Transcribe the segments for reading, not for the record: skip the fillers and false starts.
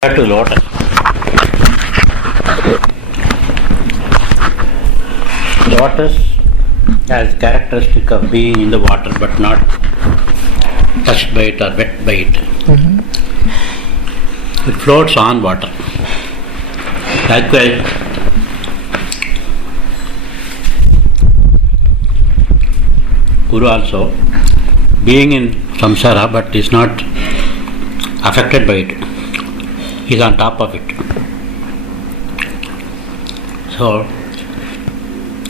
To lotus. Lotus has the characteristic of being in the water but not touched by it or wet by it. It floats on water. Likewise, Guru also being in samsara but is not affected by it. He is on top of it. So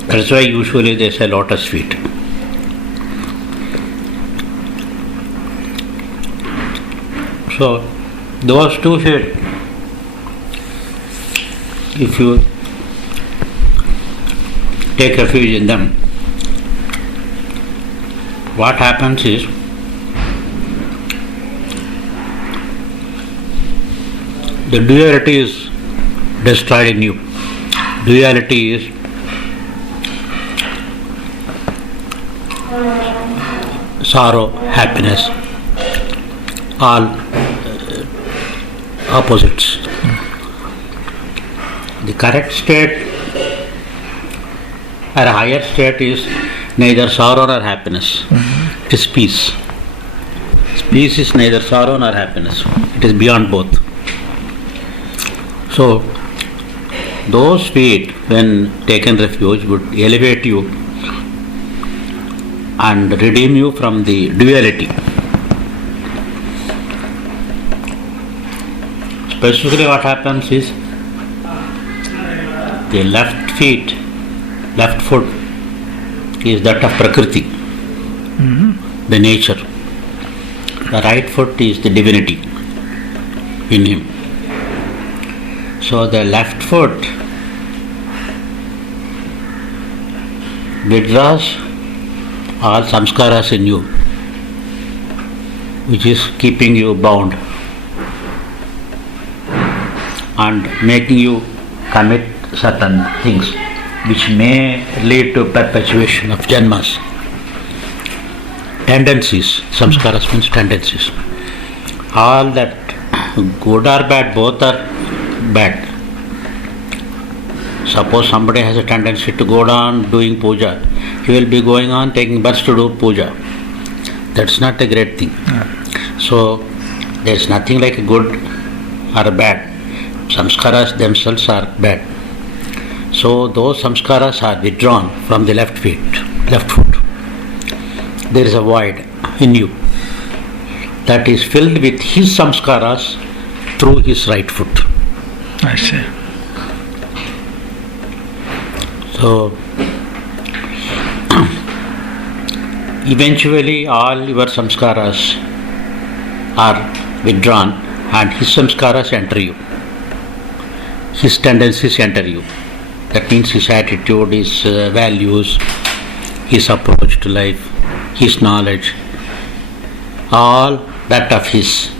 that's why usually they say lotus feet. So those two feet, if you take refuge in them, what happens is the duality is destroyed in you. Duality is sorrow, happiness, all opposites. The correct state or a higher state is neither sorrow nor happiness. It is peace. Peace is neither sorrow nor happiness. It is beyond both. So, those feet, when taken refuge, would elevate you and redeem you from the duality. Specifically, what happens is the left foot is that of Prakriti, the nature. The right foot is the divinity in him. So the left foot withdraws all samskaras in you, which is keeping you bound and making you commit certain things which may lead to perpetuation of janmas. Tendencies, samskaras means tendencies. All that, good or bad, both are bad. Suppose somebody has a tendency to go down doing puja, he will be going on taking births to do puja. That's not a great thing. So there is nothing like a good or a bad. Samskaras themselves are bad. So those samskaras are withdrawn from the left foot. There is a void in you that is filled with his samskaras through his right foot. I see. So eventually all your samskaras are withdrawn and his samskaras enter you. His tendencies enter you. That means his attitude, his values, his approach to life, his knowledge, all that of his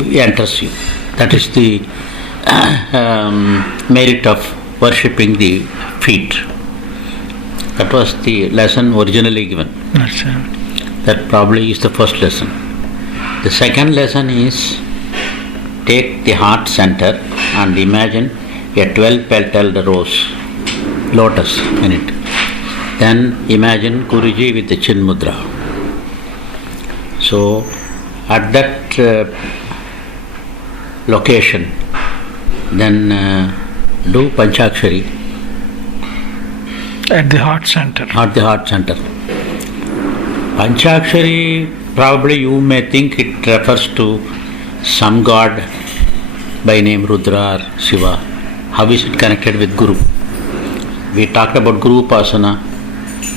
enters you. That is the merit of worshipping the feet. That was the lesson originally given. That probably is the first lesson. The second lesson is take the heart center and imagine a 12-petaled rose, lotus in it. Then imagine Guruji with the chin mudra. So at that location, then do Panchakshari. At the heart center. At the heart center. Panchakshari, probably you may think it refers to some god by name Rudra or Shiva. How is it connected with Guru? We talked about Guru Upasana.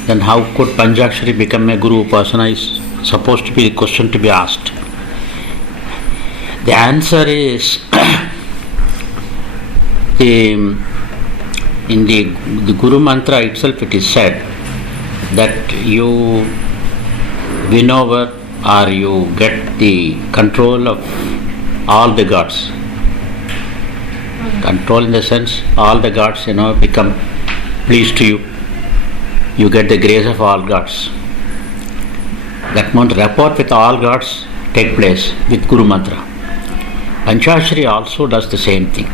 Then how could Panchakshari become a Guru Upasana is supposed to be the question to be asked. The answer is in the Guru Mantra itself it is said that you win over or you get the control of all the gods. Control in the sense all the gods become pleased to you. You get the grace of all gods. That means rapport with all gods take place with Guru Mantra. Panchashri also does the same thing.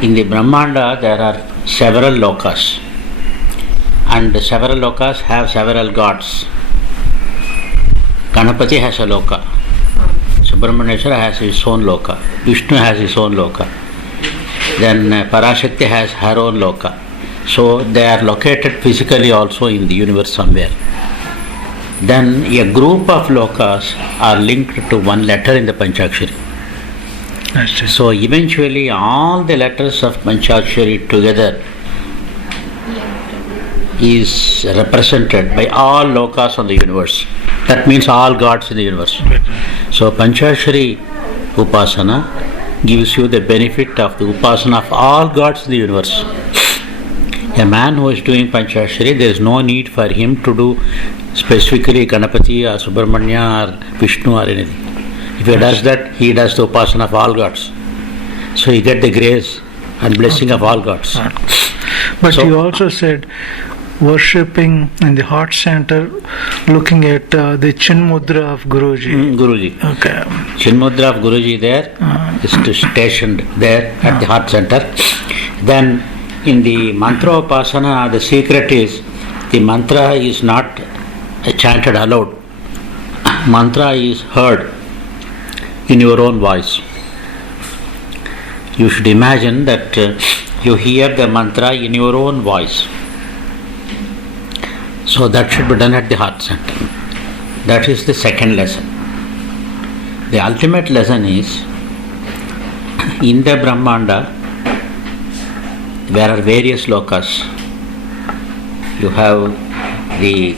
In the Brahmanda there are several lokas, and several lokas have several gods. Ganapati has a loka, Subramanyeshwara has his own loka, Vishnu has his own loka, then Parashakti has her own loka. So they are located physically also in the universe somewhere. Then a group of lokas are linked to one letter in the Panchakshari. I see. So eventually all the letters of Panchakshari together is represented by all lokas on the universe. That means all gods in the universe. So Panchakshari Upasana gives you the benefit of the Upasana of all gods in the universe. A man who is doing Panchakshari, there is no need for him to do specifically Ganapati or Subramanya or Vishnu or anything. If he does that, he does the Upasana of all gods. So he gets the grace and blessing of all gods. But So- you also said worshipping in the heart center, looking at the Chin Mudra of Guruji. Guruji. Okay. Chinmudra of Guruji there is stationed there at the heart center. Then in the mantra upasana, the secret is the mantra is not chanted aloud. Mantra is heard in your own voice. You should imagine that you hear the mantra in your own voice. So that should be done at the heart center. That is the second lesson. The ultimate lesson is in the Brahmanda there are various lokas. You have the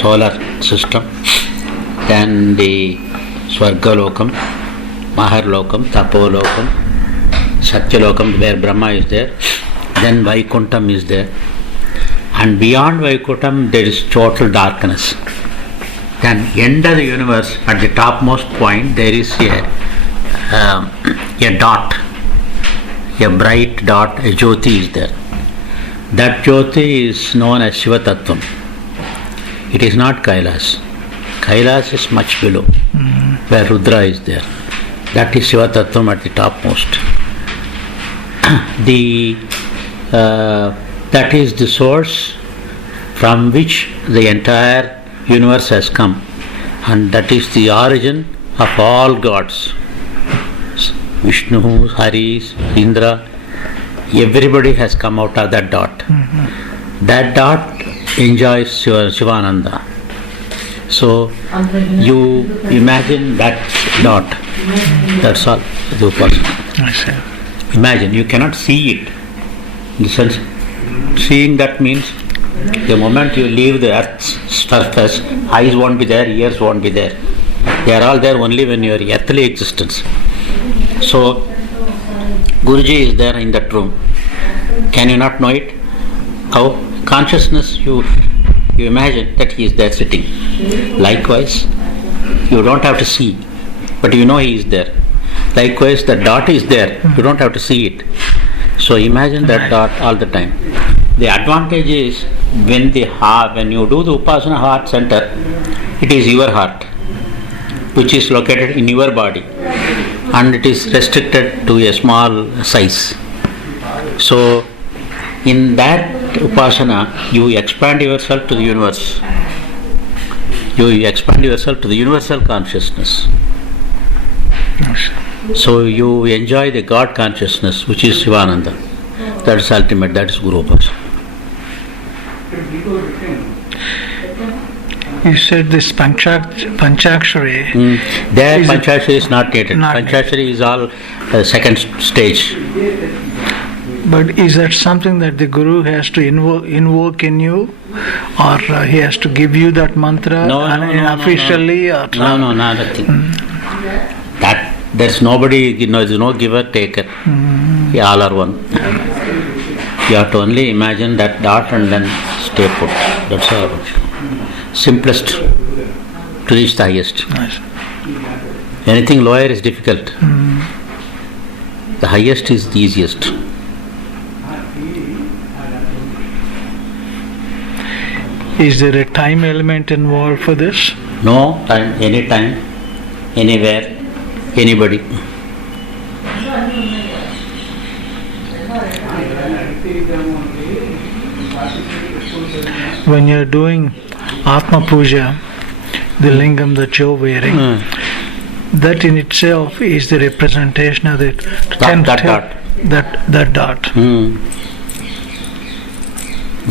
solar system, then the Swargalokam, Maharlokam, Tapolokam, Satyalokam where Brahma is there, then Vaikuntham is there, and beyond Vaikuntham there is total darkness. Then end of the universe, at the topmost point there is a dot, a bright dot, a Jyoti is there. That Jyoti is known as Shiva Tattvam. It is not Kailas. Kailas is much below, where Rudra is there. That is Shiva Tattvam at the topmost. That is the source from which the entire universe has come, and that is the origin of all gods. Vishnu, Haris, Indra, everybody has come out of that dot. That dot enjoys Shivananda. So you imagine that dot. That's all. The Upasana. I see. Imagine, you cannot see it. In the sense, seeing that means the moment you leave the earth's surface, eyes won't be there, ears won't be there. They are all there only when you are earthly existence. So, Guruji is there in that room. Can you not know it? How? Consciousness, you imagine that he is there sitting. Likewise, you don't have to see, but you know he is there. Likewise, the dot is there, you don't have to see it. So imagine that dot all the time. The advantage is when you do the Upasana heart center, it is your heart, which is located in your body, and it is restricted to a small size. So in that Upasana, you expand yourself to the universe. You expand yourself to the universal consciousness. So you enjoy the God consciousness, which is Shivananda. That is ultimate, that is Guru Upasana. You said this Panchakshari. There Is it- Panchakshari is not needed. Not Panchakshari is all second stage. But is that something that the Guru has to invoke in you, or he has to give you that mantra No, officially? Or No, nothing. That there's nobody, there's no giver taker. Yeah, all are one. You have to only imagine that dot and then stay put. That's all. Simplest to reach the highest. Nice. Anything lower is difficult. The highest is the easiest. Is there a time element involved for this? No time, any time, anywhere, anybody. When you're doing Atma Puja, the lingam that you're wearing, that in itself is the representation of the that dot.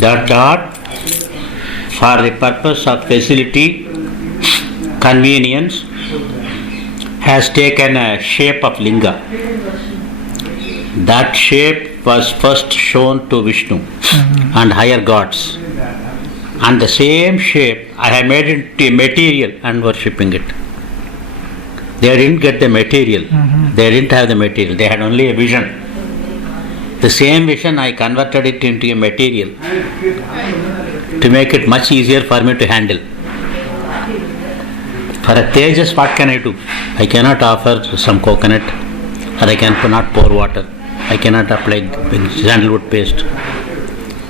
That dot, for the purpose of facility, convenience, has taken a shape of linga. That shape was first shown to Vishnu and higher gods. And the same shape I have made into a material and worshipping it. They didn't get the material. They didn't have the material. They had only a vision. The same vision I converted it into a material to make it much easier for me to handle. For a tejas, what can I do? I cannot offer some coconut, or I cannot pour water. I cannot apply sandalwood paste.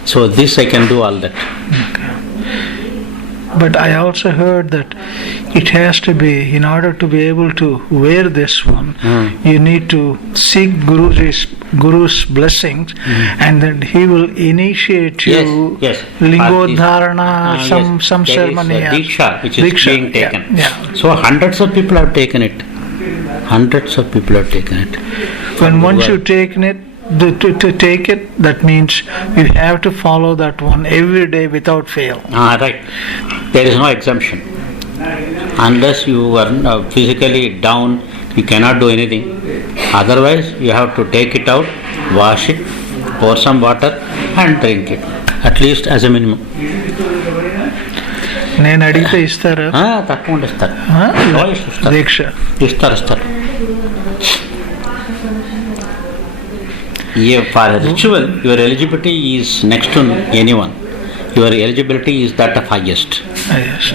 So this I can do all that. But I also heard that it has to be, in order to be able to wear this one, you need to seek Guru's blessings, and then he will initiate you. Yes. Lingodharana, some there ceremony. Is Diksha, which is being taken. Yeah. So hundreds of people have taken it. Hundreds of people have taken it. When once you've taken it, to take it, that means you have to follow that one every day without fail. Right. There is no exemption. Unless you are physically down, you cannot do anything. Otherwise, you have to take it out, wash it, pour some water and drink it. At least as a minimum. నేను అడిగితే ఇస్తారా? తప్పకుండా ఇస్తారు. దీక్ష ఇస్తారు. For a ritual, your eligibility is next to anyone. Your eligibility is that of highest. Yes.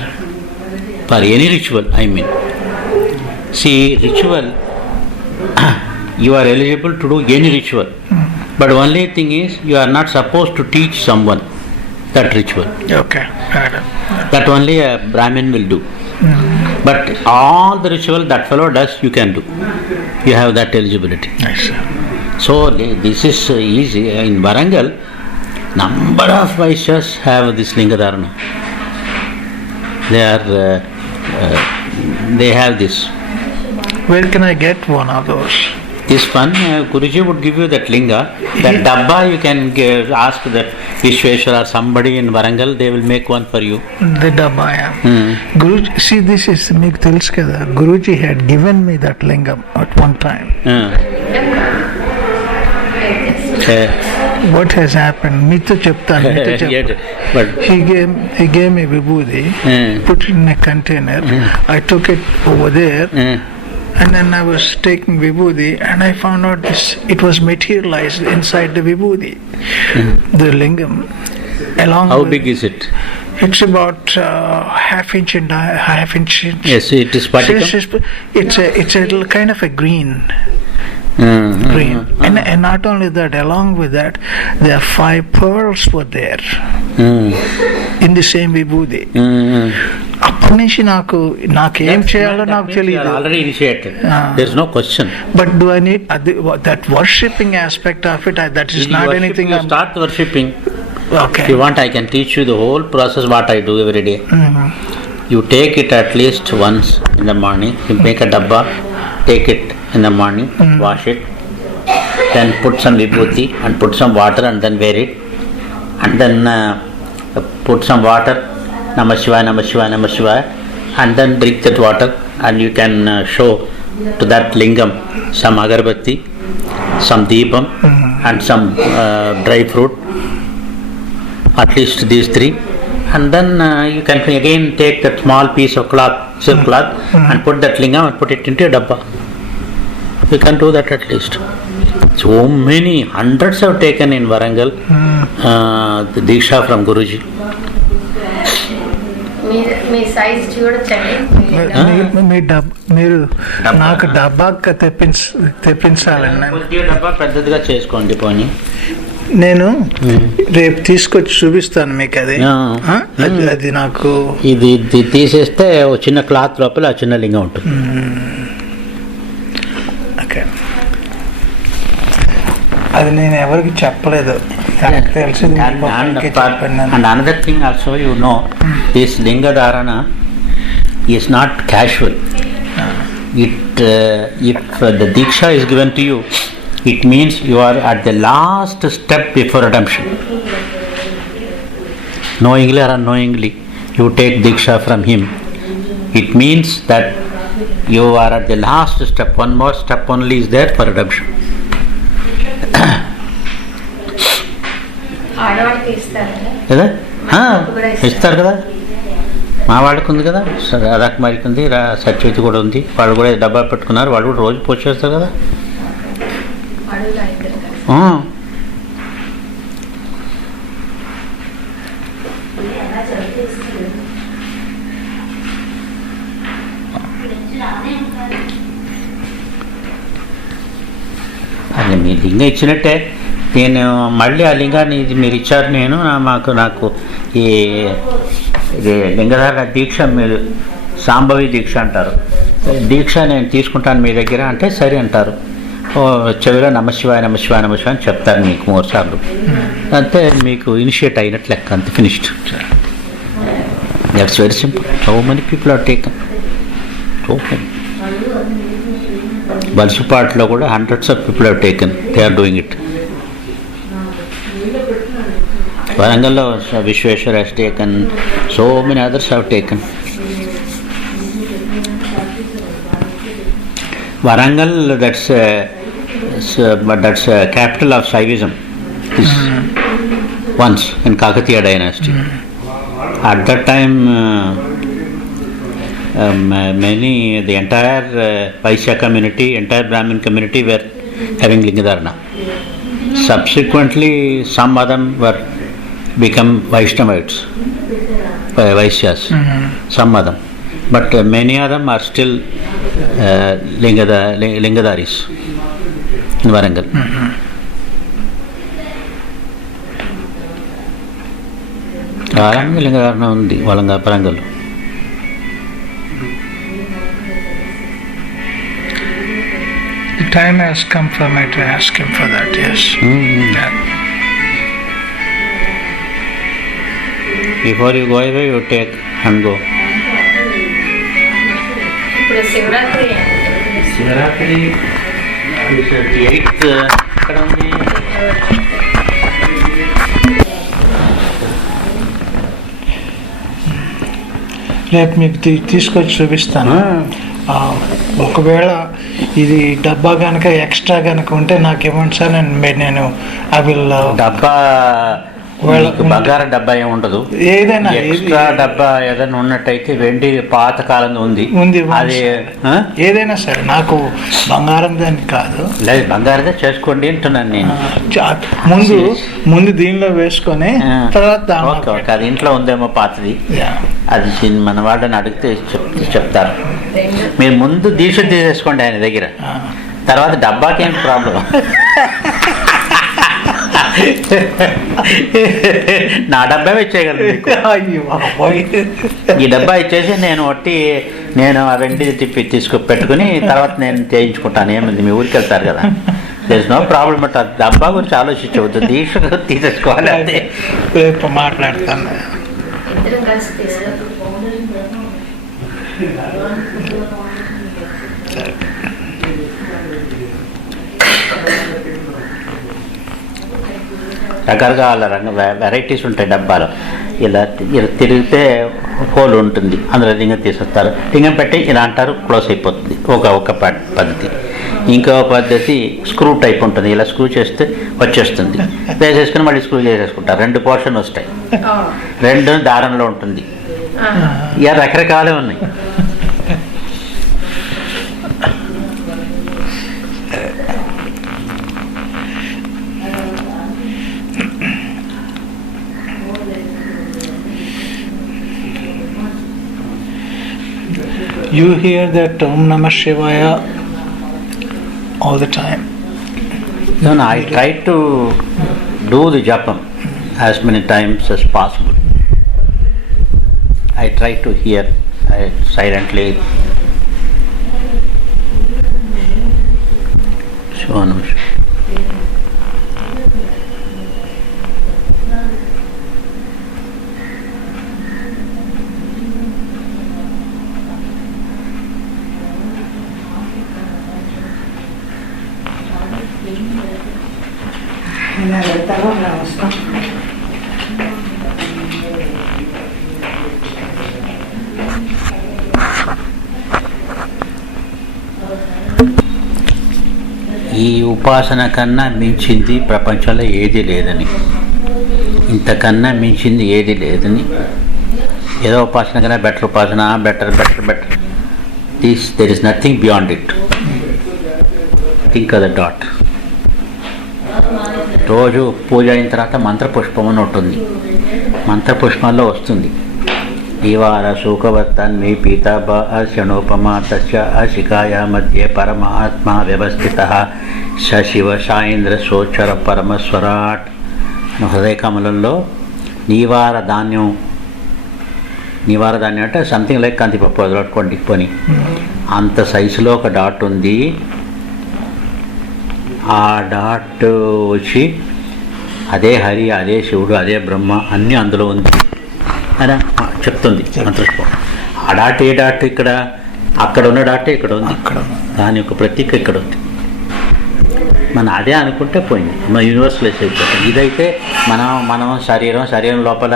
For any ritual, I mean. See, ritual, you are eligible to do any ritual. But only thing is, you are not supposed to teach someone that ritual. Okay. That only a Brahmin will do. But all the ritual that fellow does, you can do. You have that eligibility. Nice. So this is easy. In Warangal, number of Vaishyas have this Lingadharana. They have this. Where can I get one of those? This one, Guruji would give you that linga. That dabba you can ask that Vishweshwara or somebody in Warangal, they will make one for you. The dabba, yeah. Guruji, see, this is మీకు తెలుసు కదా. Guruji had given me that lingam at one time. What has happened? మీతో చెప్తాను. But he gave me vibhuti, put it in a container. I took it over there. And then I was taking vibhuti and I found out it was materialized inside the vibhuti, the lingam. How big is it? It's about half inch. Yes, it is particle. It's a little kind of a green. Green. And not only that, along with that, there are 5 pearls were there in the same vibhuti. అప్పటి నుంచి నాకేం చేయాలో నాకు తెలియదు. Already initiated. There's no question. But do I need that worshipping aspect of it? That is not anything. You start worshipping. Okay. If you want, I can teach you the whole process what I do every day. You take it at least once in the morning. You make a dabba, take it in the morning, wash it, then put some vibhuti and put some water and then wear it, and then put some water, Namah Shivaya, Namah Shivaya, Namah Shivaya, and then drink that water, and you can show to that lingam some agarbatti, some deepam, and some dry fruit, at least these 3, and then you can again take that small piece of cloth, silk cloth, and put that lingam and put it into a dabba. You can do that at least. So many hundreds have taken in Warangal the Diksha from Guruji. Me size చూడొచ్చండి. మీరు నాకు డబ్బా తెప్పించాలండి. డబ్బా పెద్దదిగా చేసుకోండి పోనీ. నేను రేపు తీసుకొచ్చి చూపిస్తాను మీకు. అది నాకు ఇది తీసేస్తే చిన్న క్లాత్ లోపల చిన్న లింగం ఉంటుంది. ఓకే. అది నేను ఎవరికి చెప్పలేదు, తనకు తెలిసింది And, మీకు ఒక్కరికే చెప్పాను. and another thing also, you know, this linga dharana is not casual. If the diksha is given to you, it means you are at the last step before redemption. Knowingly or unknowingly, you take diksha from him. It means that you are at the last step. One more step only is there for redemption. ఆడవాళ్ళకి ఇస్తారు కదా ఇస్తారు కదా, మా వాళ్ళకు ఉంది కదా, రాధాకుమారికి ఉంది, సత్యవతి కూడా ఉంది, వాళ్ళు కూడా డబ్బా పెట్టుకున్నారు, వాళ్ళు కూడా రోజు పూజ చేస్తారు కదా. అడుగుతా ఇద్దరు కలిసి. అది మీ లింగం ఇచ్చినట్టే, నేను మళ్ళీ ఆ లింగాన్ని ఇది మీరు ఇచ్చారు, నేను నాకు ఈ ఇది లింగధారణ దీక్ష, మీరు సాంభవి దీక్ష అంటారు, దీక్ష నేను తీసుకుంటాను మీ దగ్గర అంటే సరే అంటారు. చెవిలో నమశివాయ నమశివాయ నమశివాయ అని చెప్తారు మీకు 3 సార్లు, అంతే మీకు ఇనిషియేట్ అయినట్టు లెక్క, అంతే finished. That's very simple. How many people are taken? So బల్సుపాట్లో కూడా hundreds of people have taken, they are doing it. Varangallo Vishweshwar has taken, so many others have taken. Varangal, that's capital of Saivism. Once in Kakatiya dynasty. At that time, the entire Vaishya community, entire Brahmin community were having Lingadharana. Subsequently, some of them were become Vaishnavites, Vaishyas, some of them. But many of them are still Lingadharis in Varangal. Varangal Lingadharana undi, Varangal. The time has come for me to ask him for that, yes. Yeah. Before you go away, you take and go. ఇప్పుడు Shivaratri Shivaratri 8th ఎక్కడ ఉంది? రేపు మీకు తీసుకొచ్చి చూపిస్తాను. ఒకవేళ ఇది డబ్బా కనుక ఎక్స్ట్రా కనుక ఉంటే నాకు ఇవ్వండి సార్, నేను ఐ విల్. డబ్బా బంగారం డబ్బా ఏమి ఉండదు, ఏదైనా ఎక్స్ట్రా డబ్బా ఏదైనా ఉన్నట్టయితే వెండి పాత కాలంలో ఉంది, అది ఏదైనా సరే, నాకు బంగారం దానికి కాదు. లేదు బంగారమే చేసుకోండి అంటున్నాను నేను. ముందు దీనిలో వేసుకొని తర్వాత అది ఇంట్లో ఉందేమో పాతది, అది మన వాళ్ళని అడిగితే చెప్తారు. మీరు ముందు దీక్ష తీసేసుకోండి ఆయన దగ్గర, తర్వాత డబ్బాకి ఏం ప్రాబ్లం. నా డబ్బా ఇచ్చేయగలను, ఈ డబ్బా ఇచ్చేసి నేను ఆ వెండి తిప్పి పెట్టుకుని తర్వాత నేను చేయించుకుంటాను. ఏమైంది, మీ ఊరికి వెళ్తారు కదా, there is no problem. But ఆ డబ్బా గురించి ఆలోచించవద్దు, దీక్ష తీసేసుకోవాలి అంతే. రేపు మాట్లాడతాను. ఇద్దరం కలిసి తీసుకుంటాం. రకరకాల వెరైటీస్ ఉంటాయి డబ్బాలు. ఇలా తిరిగితే హోల్ ఉంటుంది, అందులో లింగం తీసేస్తారు, లింగం పెట్టి ఇలా అంటారు, క్లోజ్ అయిపోతుంది. ఒక పద్ధతి. ఇంకో పద్ధతి స్క్రూ టైప్ ఉంటుంది, ఇలా స్క్రూ చేస్తే వచ్చేస్తుంది, వేసేసుకుని మళ్ళీ స్క్రూ చేసేసుకుంటారు. 2 పోర్షన్ వస్తాయి, 2 దారంలో ఉంటుంది. ఇక రకరకాలే ఉన్నాయి. You hear that Om Namah Shivaya all the time? No, I try to do the japam as many times as possible. I try to hear silently. Shivanam. ఇలా వెళ్తారో అలా వస్తాం. ఈ ఉపాసన కన్నా మించింది ప్రపంచంలో ఏది లేదని, ఇంతకన్నా మించింది ఏది లేదని, ఏదో ఉపాసన కన్నా బెటర్ ఉపాసన, better better better, there is nothing beyond it. Think of the dot. రోజు పూజ అయిన తర్వాత మంత్రపుష్పం అని ఉంటుంది. మంత్రపుష్పంలో వస్తుంది ఈవార శూకవర్తన్మి పీతాభ శణోపమా తస్య అశిఖాయ మధ్య పరమాత్మ వ్యవస్థిత స శివ సాయింద్ర సోచర పరమస్వరాట్. హృదయకమలంలో నీవార ధాన్యం అంటే సంథింగ్ లైక్ కందిపప్పు వదలట్టుకోండి పోని, అంత సైజులో ఒక డాట్ ఉంది. ఆ డాట్ వచ్చి అదే హరి, అదే శివుడు, అదే బ్రహ్మ అన్నీ అందులో ఉంది అని చెప్తుంది మంత్రపుష్పం. ఆ డాట్ ఏ డాట్ ఇక్కడ, అక్కడ ఉన్న డాటే ఇక్కడ ఉంది, దాని యొక్క ప్రతీక ఇక్కడ ఉంది. మనం అదే అనుకుంటే పోయింది, మన యూనివర్సలైజ్ అయిపోతుంది. ఇదైతే మనం శరీరం లోపల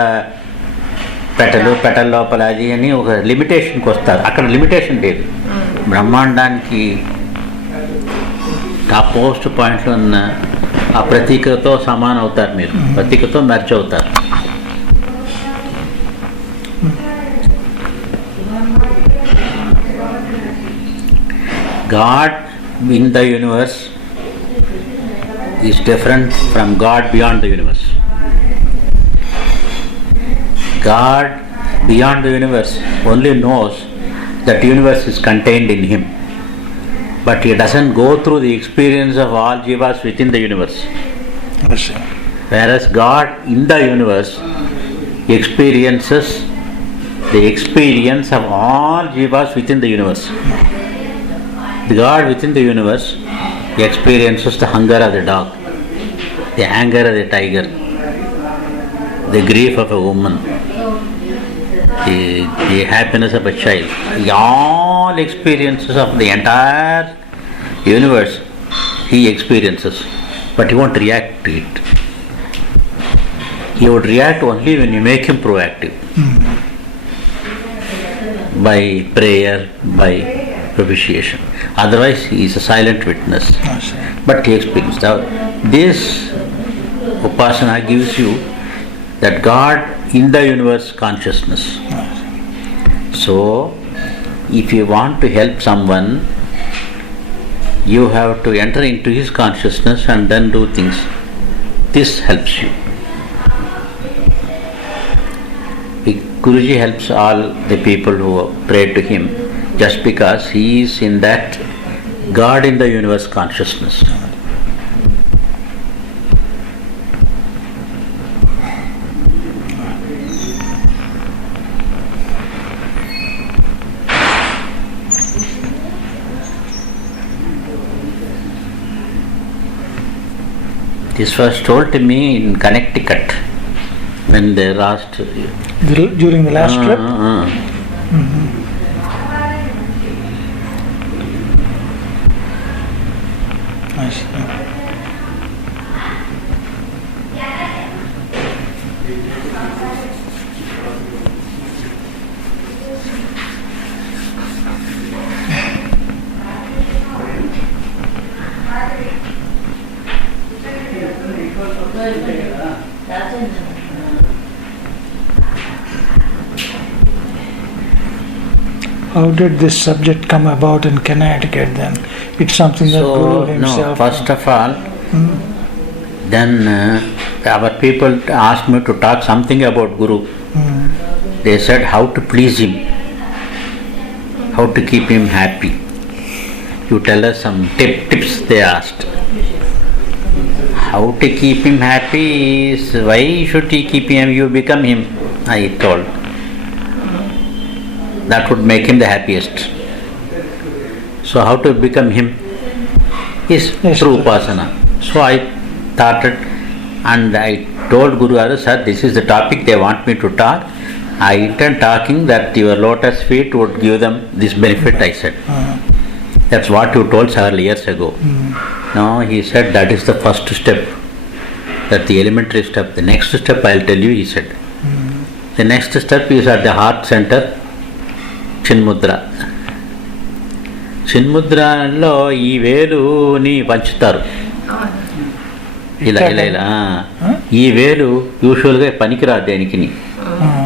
పెటల్ లోపల అది అని ఒక లిమిటేషన్కి వస్తారు. అక్కడ లిమిటేషన్ లేదు. బ్రహ్మాండానికి టాప్ మోస్ట్ పాయింట్లో ఉన్న ఆ ప్రతీకతో సమానం అవుతారు, మీరు ప్రతీకతో మెర్జ్ అవుతారు. God in the universe is different from God beyond the universe. God beyond the universe only knows that universe is contained in him, but he doesn't go through the experience of all jivas within the universe. Whereas God in the universe experiences the experience of all jivas within the universe. The God within the universe experiences the hunger of the dog, the anger of the tiger, the grief of a woman, the happiness of a child. All experiences of the entire universe he experiences, but he won't react to it. He would react only when you make him proactive, by prayer, by propitiation. Otherwise he is a silent witness, but he experiences. Now, this upasana gives you that God in the universe consciousness. So if you want to help someone, you have to enter into his consciousness and then do things. This helps you. Guruji helps all the people who pray to him just because he is in that God in the universe consciousness. This was told to me in Connecticut when they asked During the last trip? I see. How did this subject come about in Connecticut then? It's something that Guru himself... No, first of all, then our people asked me to talk something about Guru. They said how to please him, how to keep him happy. You tell us some tips, they asked. How to keep him happy is, why should he keep him? You become him, I told. That would make him the happiest. So how to become him is through upasana. So I started and I told Guru Ara, sir, this is the topic they want me to talk. I intend talking that your lotus feet would give them this benefit, I said. That's what you told several years ago. No, he said that is the first step. That's the elementary step. The next step I'll tell you, he said. The next step is at the heart center, Chinmudra. చిన్ముద్రలో ఈ వేలుని పంచుతారు ఇలా ఇలా ఇలా. ఈ వేలు యూజువల్గా పనికిరాదు దేనికి.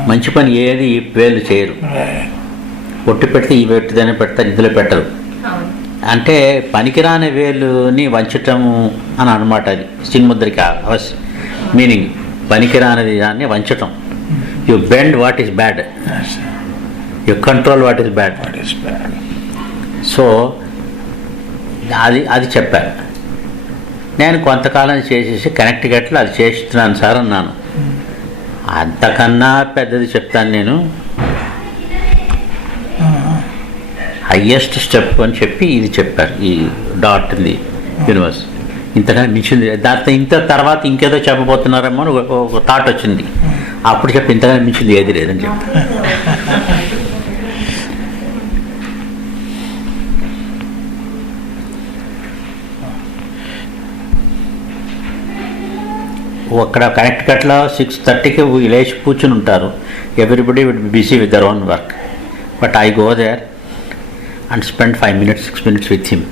మంచి పని ఏది ఈ వేలు చేయరు. పొట్టి పెడితే ఈ పెట్టుదని పెడతారు, ఇందులో పెట్టరు. అంటే పనికిరాని వేలుని వంచటము అని అనమాట. అది చిన్ముద్రకి అవశ్యం మీనింగ్. పనికిరానిది దాన్ని వంచటం. You bend what is bad, you control what is bad. So అది చెప్పారు. నేను కొంతకాలం చేసేసి కనెక్టికట్లో అది చేస్తున్నాను సార్ అన్నాను. అంతకన్నా పెద్దది చెప్తాను నేను, హయ్యెస్ట్ స్టెప్ అని చెప్పి ఇది చెప్పారు. ఈ డాట్ ఉంది యూనివర్స్. ఇంతకన్నా మించింది దాంతో ఇంత తర్వాత ఇంకేదో చెప్పబోతున్నారేమో అని ఒక థాట్ వచ్చింది. అప్పుడు చెప్పి ఇంతకన్నా మించింది ఏది లేదని చెప్పి. అక్కడ కనెక్టికట్లో 6:30కి లేచి కూర్చుని ఉంటారు. Everybody will be busy with their own work. But I go there and spend 5 minutes 6 minutes with him.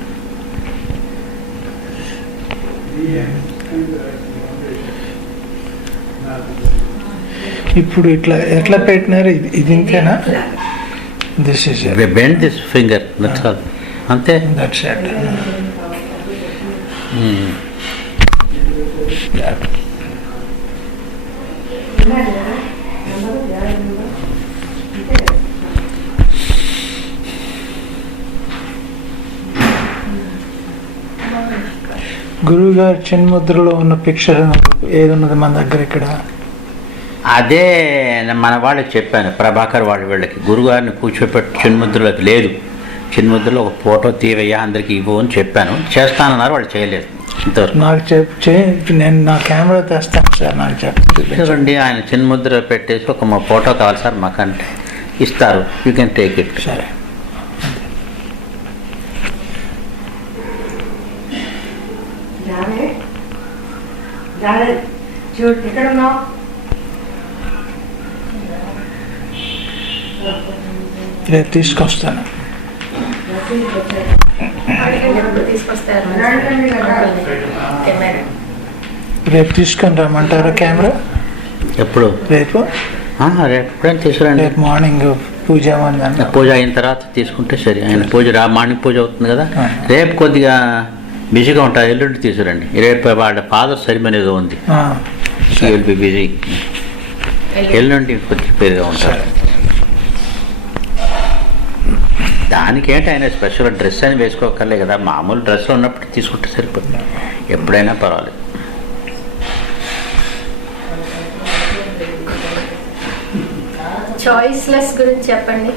ఇప్పుడు ఇట్లా ఎట్లా పెట్టినారు? ఇది ఇంతేనా? This is bend this finger, that's all. అంతే. That's it. గురువు గారు చిన్ముద్రలో ఉన్న పిక్చర్ ఏది ఉన్నది మన దగ్గర ఇక్కడ? అదే మన వాళ్ళకి చెప్పాను, ప్రభాకర్ వీళ్ళకి. గురుగారిని కూర్చోపెట్టి చిన్ముద్రలోకి లేదు, చిన్ముద్రలో ఒక ఫోటో తీవయ్యా అందరికి ఇవ్వు అని చెప్పాను. చేస్తానన్నారు, వాళ్ళు చేయలేదు ఇంతవరకు. నాకు నేను నా కెమెరా తెస్తాను సార్, నాకు చూడండి. ఆయన చిన్ముద్ర పెట్టేసి ఒక మా ఫోటో కావాలి సార్ మాకంటే ఇస్తారు. You can take it. సరే. రేపు తీసుకొస్తాను. రేపు తీసుకొని రమ్మంటారా కెమెరా? ఎప్పుడు? రేపు. ఎప్పుడైనా తీసుకురండి. రేపు మార్నింగ్ పూజ పూజ అయిన తర్వాత తీసుకుంటే సరే. ఆయన పూజ మార్నింగ్ పూజ అవుతుంది కదా. రేపు కొద్దిగా బిజీగా ఉంటారు, ఎల్లుండి తీసుకురండి. రేపు వాళ్ళ ఫాదర్ సెరిమనీ ఏదో ఉంది, విల్ బి బిజీ. ఎల్లుండి కొద్దిగా పేరుగా ఉంటారు. దానికేంటి ఆయన స్పెషల్ డ్రెస్ అని వేసుకోకర్లే కదా, మామూలు డ్రెస్లో ఉన్నప్పుడు తీసుకుంటే సరిపోతుంది, ఎప్పుడైనా పర్వాలేదు. చాయిస్లెస్ గురించి చెప్పండి.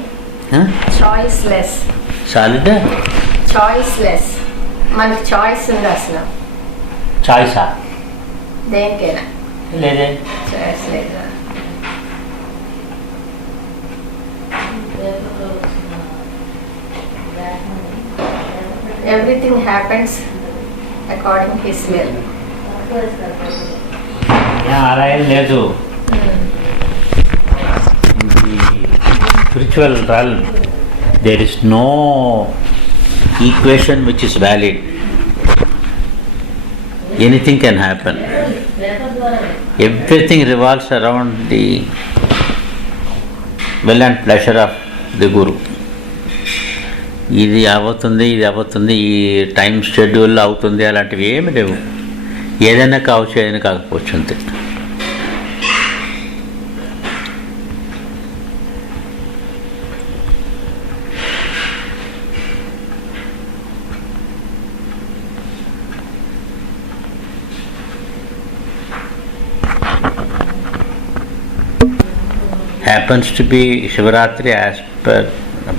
చాయిస్లెస్. Solid choiceless. మనకి చాయిస్ ఉంది అసలు? చాయిసా? దేనికైనా లేదే. చాయిస్ లేదా? Everything happens according to his will. అలా ఏం లేదు. Spiritual realm, there is no equation which is valid. Anything can happen. Everything revolves around the will and pleasure of the Guru. ఇది అవుతుంది, ఈ టైం షెడ్యూల్ అవుతుంది, అలాంటివి ఏమి లేవు. ఏదైనా కావచ్చు, ఏదైనా కాకపోవచ్చు, అంతే. Happens to be Shivaratri as per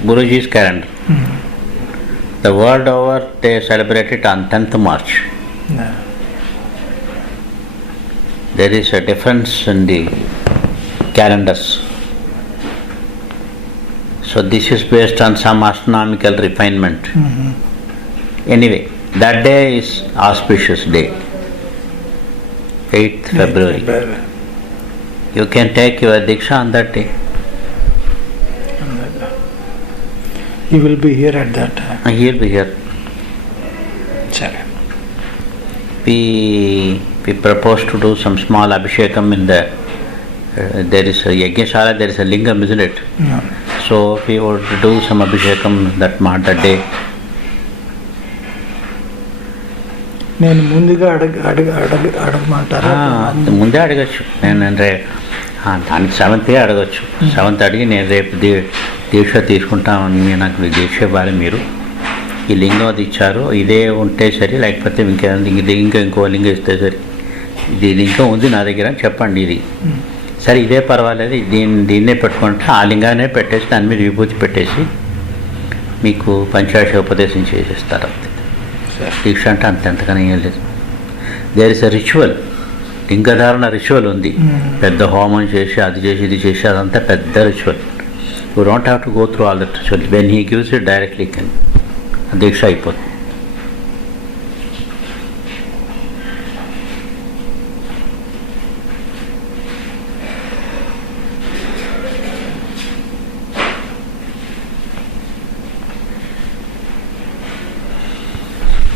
Guruji's calendar. The world over they celebrate it on 10th March. There is a difference in the calendars. So this is based on some astronomical refinement. Anyway, that day is auspicious day, 8th February. You can take your Diksha on that day. He will be here at that time. He'll be here. Sorry. We propose to do some small abhishekam in the, there is a Yajnashala, there is a lingam, isn't it? No. So we would do some abhishekam that day. నేను ముందుగా అడగమంటారా? ముందే అడగచ్చు. నేను దానికి 7th అడగచ్చు. 7th అడిగి నేను రేపు దీక్ష తీసుకుంటామని నాకు దీక్ష ఇవ్వాలి మీరు. ఈ లింగం అది ఇచ్చారు, ఇదే ఉంటే సరే, లేకపోతే ఇంకో లింగం ఇస్తే సరే, ఇది లింగం ఉంది నా దగ్గర అని చెప్పండి. ఇది సరే ఇదే పర్వాలేదు, దీన్నే పెట్టుకుంటే ఆ లింగానే పెట్టేసి దాని మీద విభూతి పెట్టేసి మీకు పంచాక్ష ఉపదేశం చేసేస్తారు. అంతే. దీక్ష అంటే అంతకన్నా ఏం లేదు. దేర్ ఇస్ అ రిచువల్, లింగధారణ రిచువల్ ఉంది. పెద్ద హోమం చేసి అది చేసి ఇది చేసి అదంతా పెద్ద ritual. You don't have to go through all that ritual. When he gives it directly దీక్ష అయిపోతుంది.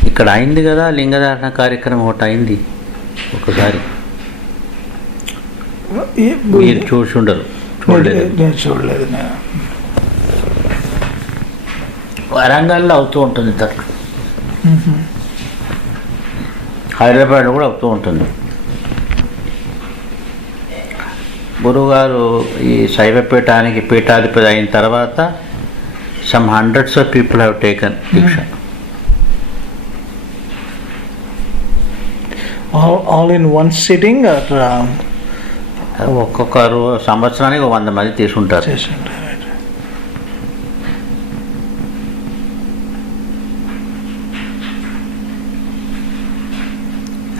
ఇక్కడ అయింది కదా లింగధారణ కార్యక్రమం, ఒకటి అయింది ఒకసారి. మీరు చూసుండరు, చూడలేదు. చూడలేదు. వరంగల్లో అవుతూ ఉంటుంది తక్కువ, హైదరాబాద్ కూడా అవుతూ ఉంటుంది. గురువుగారు ఈ శైవపీఠానికి పీఠాధిపతి అయిన తర్వాత some hundreds of people have taken diksha. All in one sitting or ఒక్కొక్కరు సంవత్సరానికి 100 మంది తీసుకుంటారు.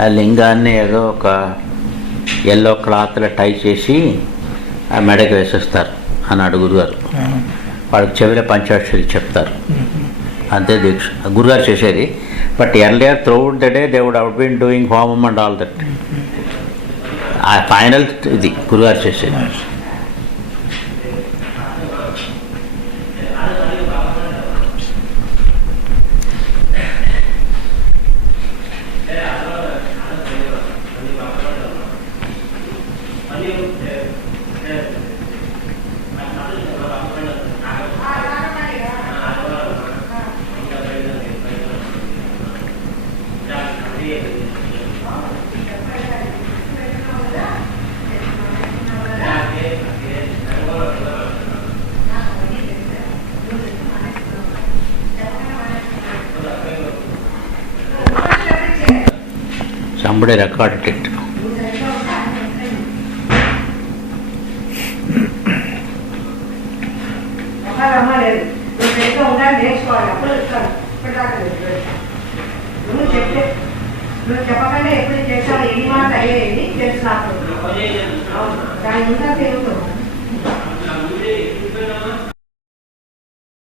ఆ లింగాన్ని ఏదో ఒక ఎల్లో క్లాత్లో టై చేసి ఆ మెడకి వేసేస్తారు అన్నాడు గురుగారు. వాడికి చెవిలో పంచాక్షరి చెప్తారు, అంతే దీక్ష గురుగారు చేసేది. But earlier throughout the day they would have been doing homam and all that. ఆ ఫైనల్ ఇది గురుగారు చేసేది. Somebody recorded it. నువ్వు చెప్పకుండా ఎప్పుడు చేసావు ఎన్ని మాట అయ్యేది తెలుసు నాకు దాని ఇంకా తెలుసు